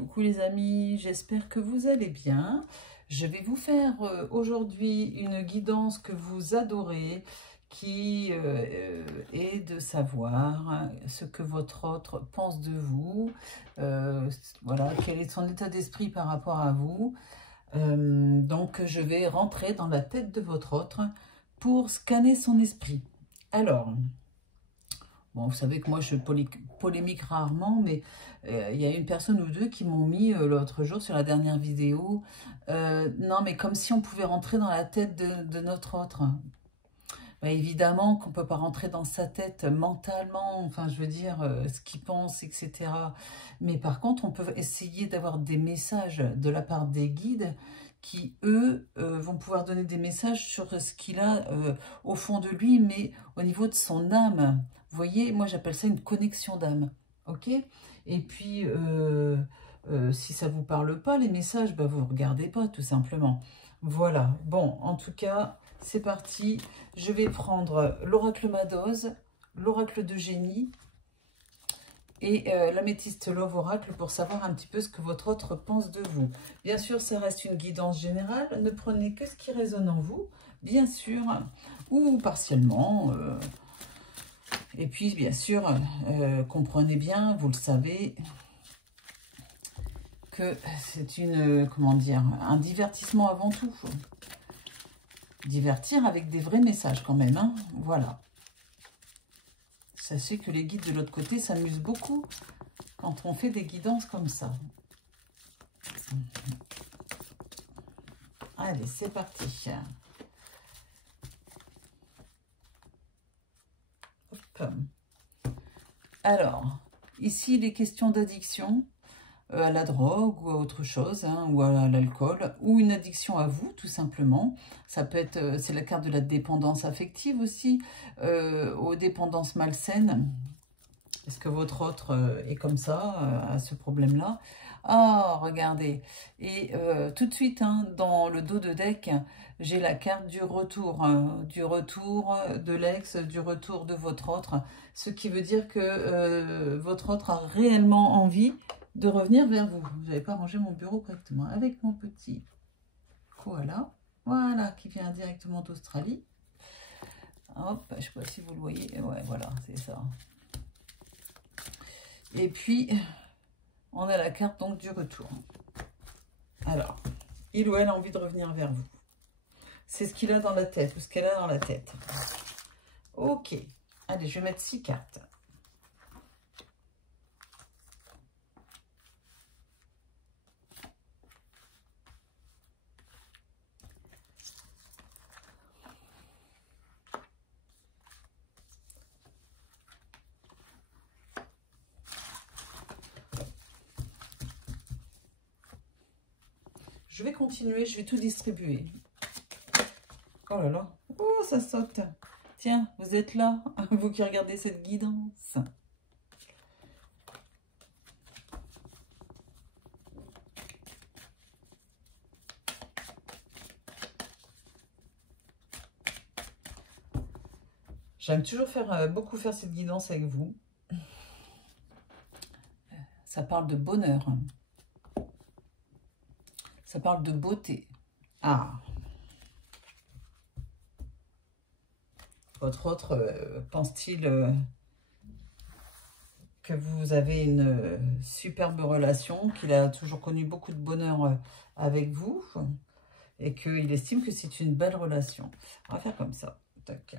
Coucou les amis, j'espère que vous allez bien. Je vais vous faire aujourd'hui une guidance que vous adorez, qui est de savoir ce que votre autre pense de vous, voilà, quel est son état d'esprit par rapport à vous. Donc je vais rentrer dans la tête de votre autre pour scanner son esprit. Alors... Bon, vous savez que moi, je polémique rarement, mais il y a une personne ou deux qui m'ont mis l'autre jour sur la dernière vidéo. Non, mais comme si on pouvait rentrer dans la tête de notre autre. Bah, évidemment qu'on ne peut pas rentrer dans sa tête mentalement, enfin, je veux dire, ce qu'il pense, etc. Mais par contre, on peut essayer d'avoir des messages de la part des guides qui, eux, vont pouvoir donner des messages sur ce qu'il a au fond de lui, mais au niveau de son âme. Vous voyez, moi j'appelle ça une connexion d'âme, ok? Et puis, si ça ne vous parle pas, les messages, bah, vous ne regardez pas, tout simplement. Voilà, bon, en tout cas, c'est parti. Je vais prendre l'oracle Madoz, l'oracle de génie et l'améthyste Love Oracle pour savoir un petit peu ce que votre autre pense de vous. Bien sûr, ça reste une guidance générale. Ne prenez que ce qui résonne en vous, bien sûr, ou partiellement. Et puis, bien sûr, comprenez bien, vous le savez, que c'est une, comment dire, un divertissement avant tout. Divertir avec des vrais messages quand même, hein, voilà. Sachez que les guides de l'autre côté s'amusent beaucoup quand on fait des guidances comme ça. Allez, c'est parti. Hop. Alors, ici, les questions d'addiction à la drogue ou à autre chose, hein, ou à l'alcool, ou une addiction à vous, tout simplement. Ça peut être, c'est la carte de la dépendance affective aussi, aux dépendances malsaines. Est-ce que votre autre est comme ça, à ce problème-là? Ah, regardez. Et tout de suite, hein, dans le dos de deck, j'ai la carte du retour, hein, du retour de l'ex, du retour de votre autre. Ce qui veut dire que votre autre a réellement envie de revenir vers vous. Je n'avais pas rangé mon bureau correctement. Avec mon petit koala, voilà, qui vient directement d'Australie. Hop, je ne sais pas si vous le voyez. Ouais, voilà, c'est ça. Et puis, on a la carte donc du retour. Alors, il ou elle a envie de revenir vers vous. C'est ce qu'il a dans la tête, ou ce qu'elle a dans la tête. Ok. Allez, je vais mettre 6 cartes. Je vais continuer, je vais tout distribuer. Oh là là, oh ça saute. Tiens, vous êtes là, vous qui regardez cette guidance. J'aime toujours beaucoup faire cette guidance avec vous. Ça parle de bonheur. Ça parle de beauté. Ah. Votre autre, pense-t-il que vous avez une superbe relation, qu'il a toujours connu beaucoup de bonheur avec vous et qu'il estime que c'est une belle relation. On va faire comme ça. Tac.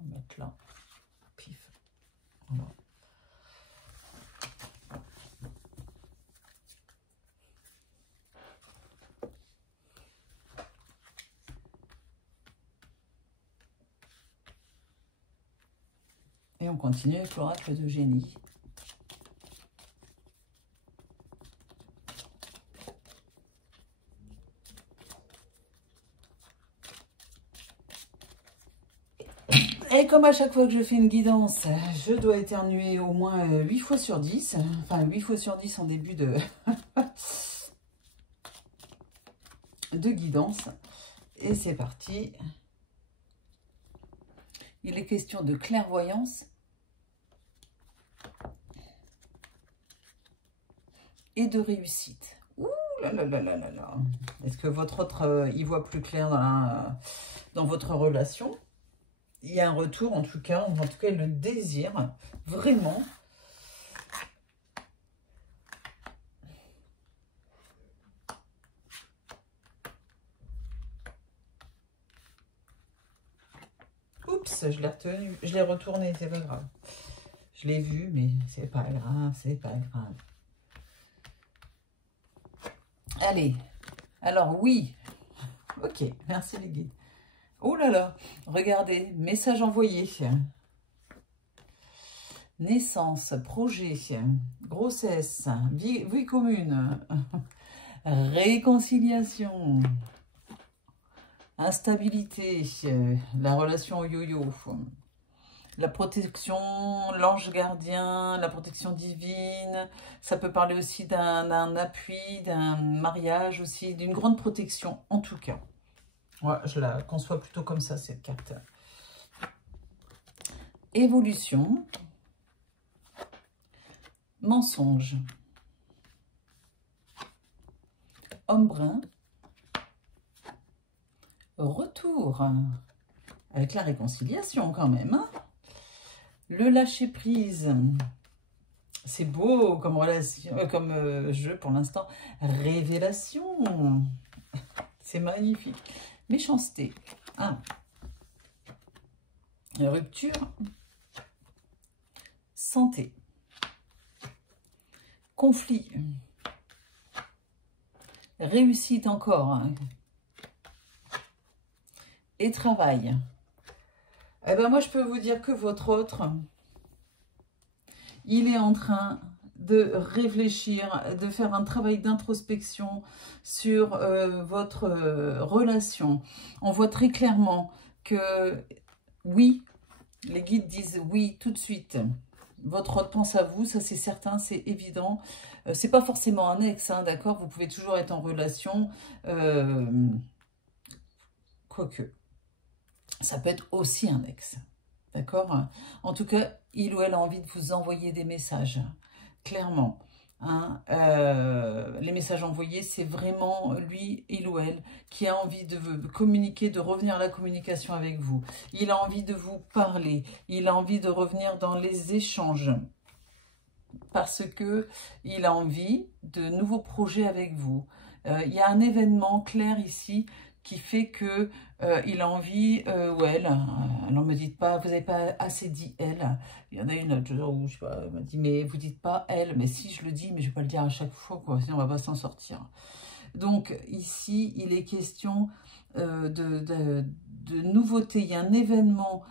On va mettre là. Pif. Voilà. Et on continue avec l'oracle de génie. Et comme à chaque fois que je fais une guidance, je dois éternuer au moins 8 fois sur 10. Enfin, 8 fois sur 10 en début de, de guidance. Et c'est parti. Il est question de clairvoyance et de réussite. Ouh là là là là là là. Est-ce que votre autre y voit plus clair dans votre relation? Il y a un retour, en tout cas, le désir, vraiment. Oups, je l'ai retenu, je l'ai retourné, c'est pas grave. Je l'ai vu, mais c'est pas grave, c'est pas grave. Allez, alors oui, ok, merci les guides. Oh là là, regardez, message envoyé. Naissance, projet, grossesse, vie commune, réconciliation, instabilité, la relation au yo-yo, la protection, l'ange gardien, la protection divine. Ça peut parler aussi d'un appui, d'un mariage aussi, d'une grande protection en tout cas. Ouais, je la conçois plutôt comme ça, cette carte. Évolution. Mensonge. Homme brun. Retour. Avec la réconciliation quand même. Hein, le lâcher prise. C'est beau comme relation, comme jeu pour l'instant. Révélation. C'est magnifique. Méchanceté. Ah. Rupture. Santé. Conflit. Réussite encore. Hein. Et travail. Eh ben moi, je peux vous dire que votre autre, il est en train de réfléchir, de faire un travail d'introspection sur votre relation. On voit très clairement que oui, les guides disent oui tout de suite. Votre autre pense à vous, ça c'est certain, c'est évident. C'est pas forcément un ex, hein, d'accord? Vous pouvez toujours être en relation, quoique. Ça peut être aussi un ex, d'accord? En tout cas, il ou elle a envie de vous envoyer des messages, clairement. Hein, les messages envoyés, c'est vraiment lui, il ou elle, qui a envie de communiquer, de revenir à la communication avec vous. Il a envie de vous parler, il a envie de revenir dans les échanges, parce que il a envie de nouveaux projets avec vous. Il y a un événement clair ici qui fait que il a envie, ou elle, alors me dites pas, vous n'avez pas assez dit elle. Il y en a une autre jour où je sais pas, elle m'a dit, mais vous dites pas elle, mais si je le dis, mais je vais pas le dire à chaque fois, quoi, sinon on va pas s'en sortir. Donc ici, il est question de nouveauté, il y a un événement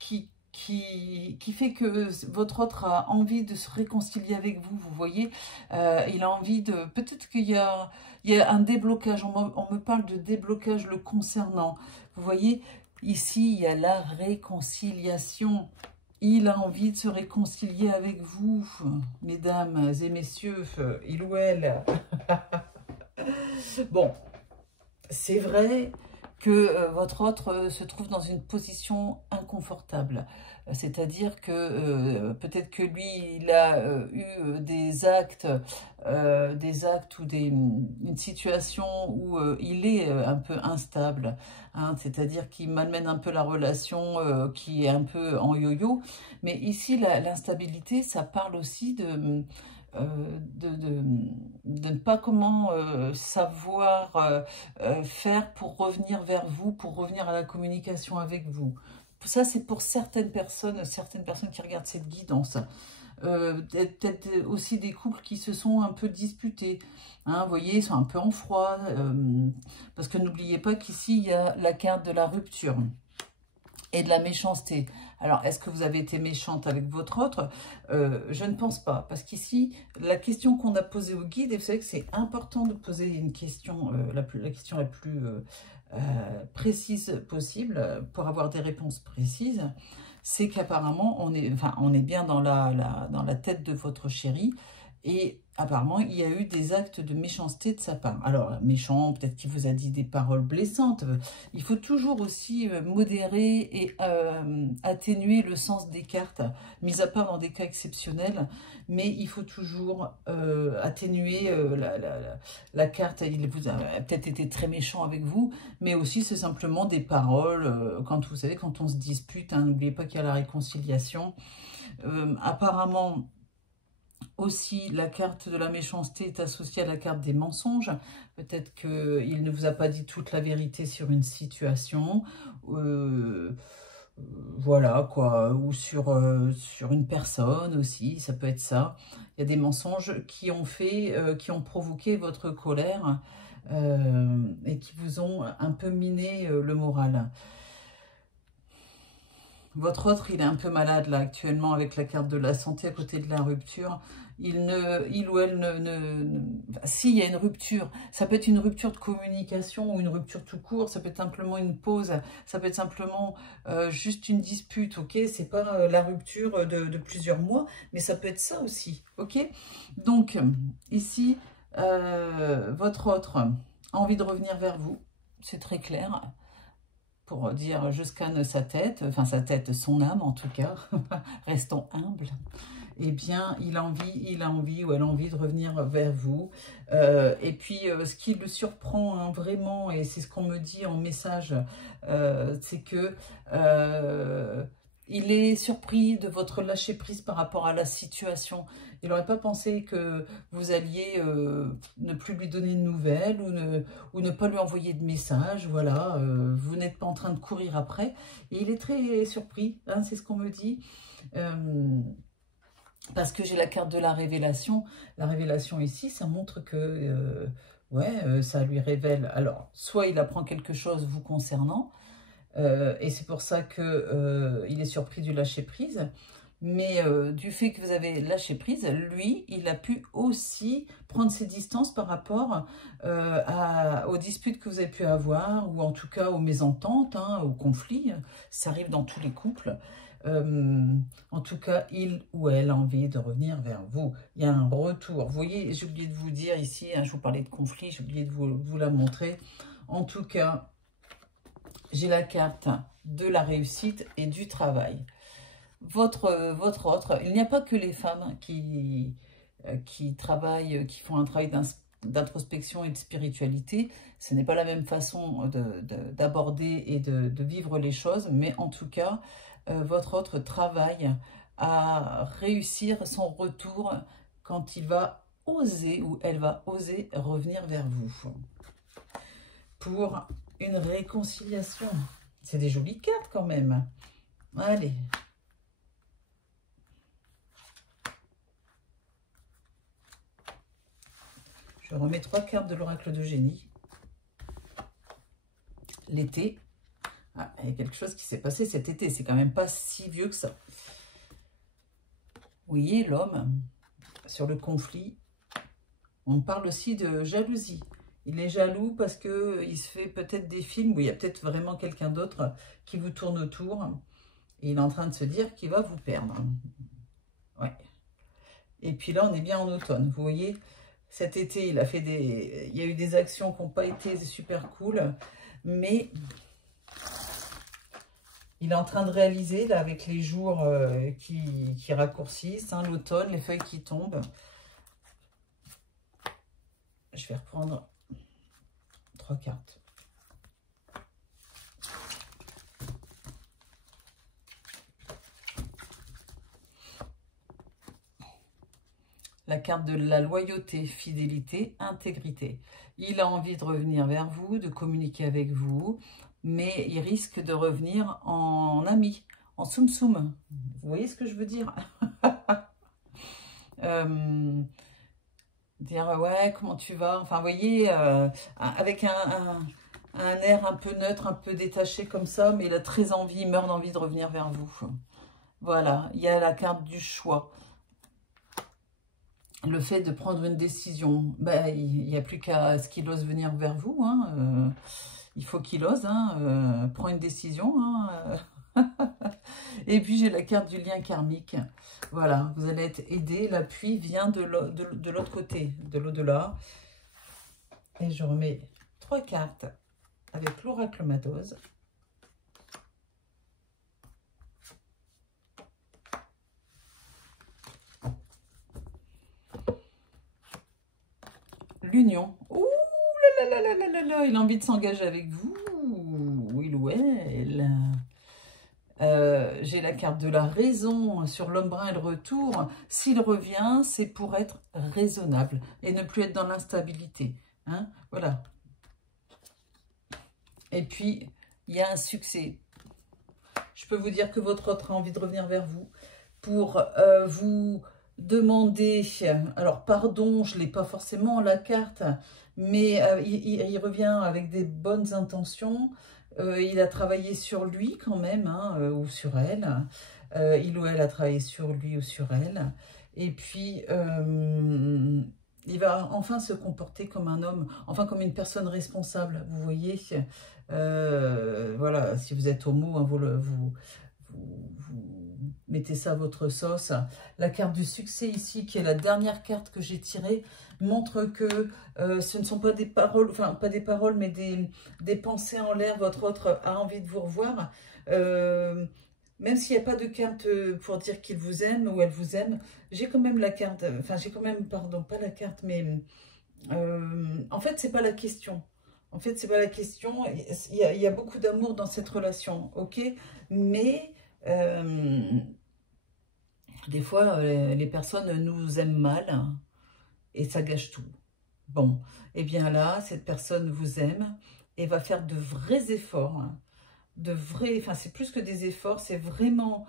qui fait que votre autre a envie de se réconcilier avec vous, vous voyez. Il a envie de... Peut-être qu'il y a un déblocage, on me parle de déblocage le concernant. Vous voyez, ici, il y a la réconciliation. Il a envie de se réconcilier avec vous, mesdames et messieurs, il ou elle. Bon, c'est vrai que votre autre se trouve dans une position inconfortable. C'est-à-dire que peut-être que lui, il a eu des actes ou une situation où il est un peu instable. Hein, c'est-à-dire qu'il malmène un peu la relation qui est un peu en yo-yo. Mais ici, l'instabilité, ça parle aussi de ne pas comment savoir faire pour revenir vers vous, pour revenir à la communication avec vous. Ça, c'est pour certaines personnes qui regardent cette guidance. Peut-être aussi des couples qui se sont un peu disputés. Hein, vous voyez, ils sont un peu en froid. Parce que n'oubliez pas qu'ici, il y a la carte de la rupture et de la méchanceté. Alors, est-ce que vous avez été méchante avec votre autre? Je ne pense pas. Parce qu'ici, la question qu'on a posée au guide, et vous savez que c'est important de poser une question, la question la plus précise possible pour avoir des réponses précises, c'est qu'apparemment, on est bien dans la tête de votre chéri Et apparemment, il y a eu des actes de méchanceté de sa part. Alors, méchant, peut-être qu'il vous a dit des paroles blessantes. Il faut toujours aussi modérer et atténuer le sens des cartes, mis à part dans des cas exceptionnels. Mais il faut toujours atténuer la carte. Il vous a peut-être été très méchant avec vous, mais aussi c'est simplement des paroles. Quand vous savez, quand on se dispute, hein, n'oubliez pas qu'il y a la réconciliation. Apparemment, aussi, la carte de la méchanceté est associée à la carte des mensonges. Peut-être qu'il ne vous a pas dit toute la vérité sur une situation. Voilà, quoi. Ou sur une personne aussi, ça peut être ça. Il y a des mensonges qui ont qui ont provoqué votre colère et qui vous ont un peu miné le moral. Votre autre, il est un peu malade là actuellement avec la carte de la santé à côté de la rupture. Il ou elle si, il y a une rupture. Ça peut être une rupture de communication ou une rupture tout court. Ça peut être simplement une pause. Ça peut être simplement juste une dispute, ok? C'est pas la rupture de plusieurs mois, mais ça peut être ça aussi, ok? Donc, ici, votre autre a envie de revenir vers vous. C'est très clair. Pour dire je scanne sa tête, enfin sa tête, son âme en tout cas, restons humbles, eh bien il a envie ou elle a envie de revenir vers vous. Et puis ce qui le surprend hein, vraiment, et c'est ce qu'on me dit en message, c'est que il est surpris de votre lâcher-prise par rapport à la situation. Il n'aurait pas pensé que vous alliez ne plus lui donner de nouvelles ou ne pas lui envoyer de message. Voilà, vous n'êtes pas en train de courir après. Et il est très surpris, hein, c'est ce qu'on me dit. Parce que j'ai la carte de la révélation. La révélation ici, ça montre que ça lui révèle. Alors, soit il apprend quelque chose vous concernant, et c'est pour ça que il est surpris du lâcher-prise. Mais du fait que vous avez lâché prise, lui, il a pu aussi prendre ses distances par rapport aux disputes que vous avez pu avoir, ou en tout cas aux mésententes, hein, aux conflits. Ça arrive dans tous les couples. En tout cas, il ou elle a envie de revenir vers vous. Il y a un retour. Vous voyez, j'ai oublié de vous dire ici, hein, je vous parlais de conflit, j'ai oublié de vous la montrer. En tout cas, j'ai la carte de la réussite et du travail. Votre autre, il n'y a pas que les femmes qui travaillent, qui font un travail d'introspection et de spiritualité. Ce n'est pas la même façon d'aborder et de vivre les choses, mais en tout cas, votre autre travaille à réussir son retour quand il va oser ou elle va oser revenir vers vous pour une réconciliation. C'est des jolies cartes quand même. Allez. Je remets 3 cartes de l'oracle de génie. L'été. Ah, il y a quelque chose qui s'est passé cet été. C'est quand même pas si vieux que ça. Vous voyez, l'homme, sur le conflit, on parle aussi de jalousie. Il est jaloux parce qu'il se fait peut-être des films où il y a peut-être vraiment quelqu'un d'autre qui vous tourne autour. Et il est en train de se dire qu'il va vous perdre. Ouais. Et puis là, on est bien en automne. Vous voyez, cet été, il y a eu des actions qui n'ont pas été super cool. Mais il est en train de réaliser, là, avec les jours qui raccourcissent, hein, l'automne, les feuilles qui tombent. Je vais reprendre 3 cartes. La carte de la loyauté, fidélité, intégrité. Il a envie de revenir vers vous, de communiquer avec vous, mais il risque de revenir en ami, en soum-soum. Vous voyez ce que je veux dire? Dire, ouais, comment tu vas? Enfin, vous voyez, avec un air un peu neutre, un peu détaché comme ça, mais il a très envie, il meurt d'envie de revenir vers vous. Voilà, il y a la carte du choix. Le fait de prendre une décision, ben, il n'y a plus qu'à ce qu'il ose venir vers vous. Hein, il faut qu'il ose. Hein, prends une décision. Hein, Et puis, j'ai la carte du lien karmique. Voilà, vous allez être aidé. L'appui vient de l'autre côté, de l'au-delà. Et je remets 3 cartes avec l'oracle Matos. L'union. Ouh là là là là là là, il a envie de s'engager avec vous. Il ou elle. J'ai la carte de la raison sur l'homme brun et le retour. S'il revient, c'est pour être raisonnable et ne plus être dans l'instabilité. Hein, voilà. Et puis, il y a un succès. Je peux vous dire que votre autre a envie de revenir vers vous pour vous demander... Alors, pardon, je ne l'ai pas forcément, la carte, mais il revient avec des bonnes intentions. Il a travaillé sur lui quand même, hein, ou sur elle. Il ou elle a travaillé sur lui ou sur elle. Et puis, il va enfin se comporter comme un homme, enfin comme une personne responsable, vous voyez. Voilà, si vous êtes homo, hein, vous mettez ça à votre sauce. La carte du succès ici, qui est la dernière carte que j'ai tirée, montre que ce ne sont pas des paroles, enfin pas des paroles, mais des pensées en l'air. Votre autre a envie de vous revoir. Même s'il n'y a pas de carte pour dire qu'il vous aime ou elle vous aime, j'ai quand même la carte, enfin j'ai quand même, pardon, pas la carte, mais en fait c'est pas la question. En fait, c'est pas la question. Il y a beaucoup d'amour dans cette relation, ok? Mais des fois, les personnes nous aiment mal et ça gâche tout. Bon, et bien là, cette personne vous aime et va faire de vrais efforts, hein, enfin c'est plus que des efforts, c'est vraiment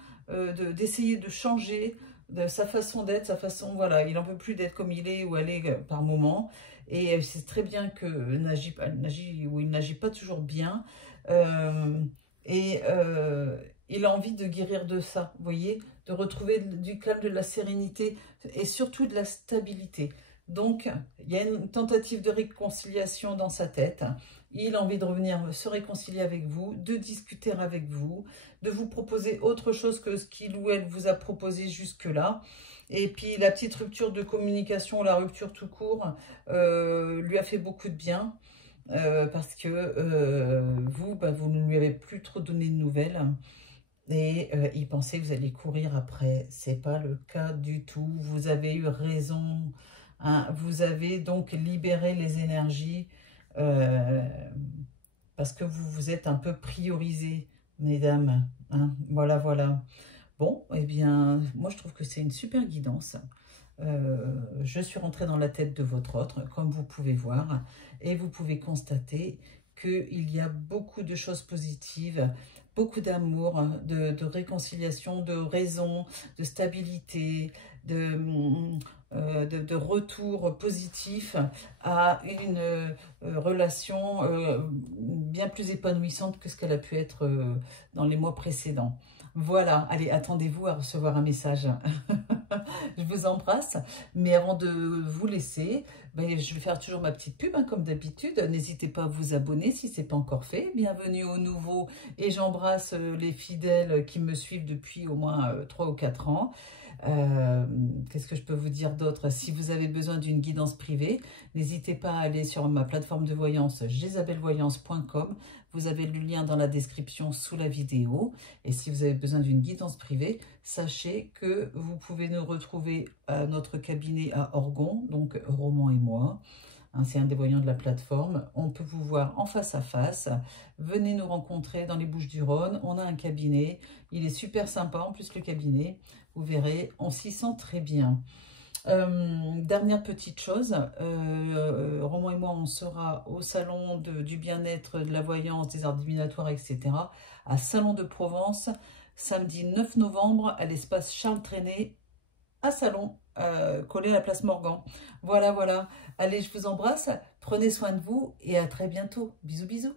d'essayer de changer de sa façon d'être, sa façon, voilà, il n'en peut plus d'être comme il est ou elle est par moment, et c'est très bien que il n'agit pas toujours bien, il a envie de guérir de ça, vous voyez, de retrouver du calme, de la sérénité et surtout de la stabilité. Donc, il y a une tentative de réconciliation dans sa tête. Il a envie de revenir se réconcilier avec vous, de discuter avec vous, de vous proposer autre chose que ce qu'il ou elle vous a proposé jusque-là. Et puis, la petite rupture de communication, la rupture tout court, lui a fait beaucoup de bien. Parce que vous ne lui avez plus trop donné de nouvelles. Et il pensait que vous alliez courir après. C'est pas le cas du tout. Vous avez eu raison. Hein, vous avez donc libéré les énergies parce que vous vous êtes un peu priorisé, mesdames. Hein, voilà, voilà. Bon, eh bien, moi je trouve que c'est une super guidance. Je suis rentrée dans la tête de votre autre, comme vous pouvez voir, et vous pouvez constater qu'il y a beaucoup de choses positives, beaucoup d'amour, de réconciliation, de raison, de stabilité, de retour positif à une relation bien plus épanouissante que ce qu'elle a pu être dans les mois précédents. Voilà, allez, attendez-vous à recevoir un message. Je vous embrasse, mais avant de vous laisser, je vais faire toujours ma petite pub, hein, comme d'habitude. N'hésitez pas à vous abonner si ce n'est pas encore fait. Bienvenue aux nouveaux et j'embrasse les fidèles qui me suivent depuis au moins 3 ou 4 ans. Qu'est-ce que je peux vous dire d'autre? Si vous avez besoin d'une guidance privée, n'hésitez pas à aller sur ma plateforme de voyance jezabelvoyance.com. Vous avez le lien dans la description sous la vidéo. Et si vous avez besoin d'une guidance privée, sachez que vous pouvez nous retrouver à notre cabinet à Orgon, donc Roman et moi. Hein, c'est un des voyants de la plateforme. On peut vous voir en face à face. Venez nous rencontrer dans les Bouches-du-Rhône. On a un cabinet. Il est super sympa, en plus le cabinet. Vous verrez, on s'y sent très bien. Dernière petite chose, Roman et moi, on sera au salon du bien-être, de la voyance, des arts divinatoires, etc. à Salon de Provence, samedi 9 novembre, à l'espace Charles Trenet, à Salon, collé à la place Morgan. Voilà, voilà. Allez, je vous embrasse, prenez soin de vous et à très bientôt. Bisous, bisous.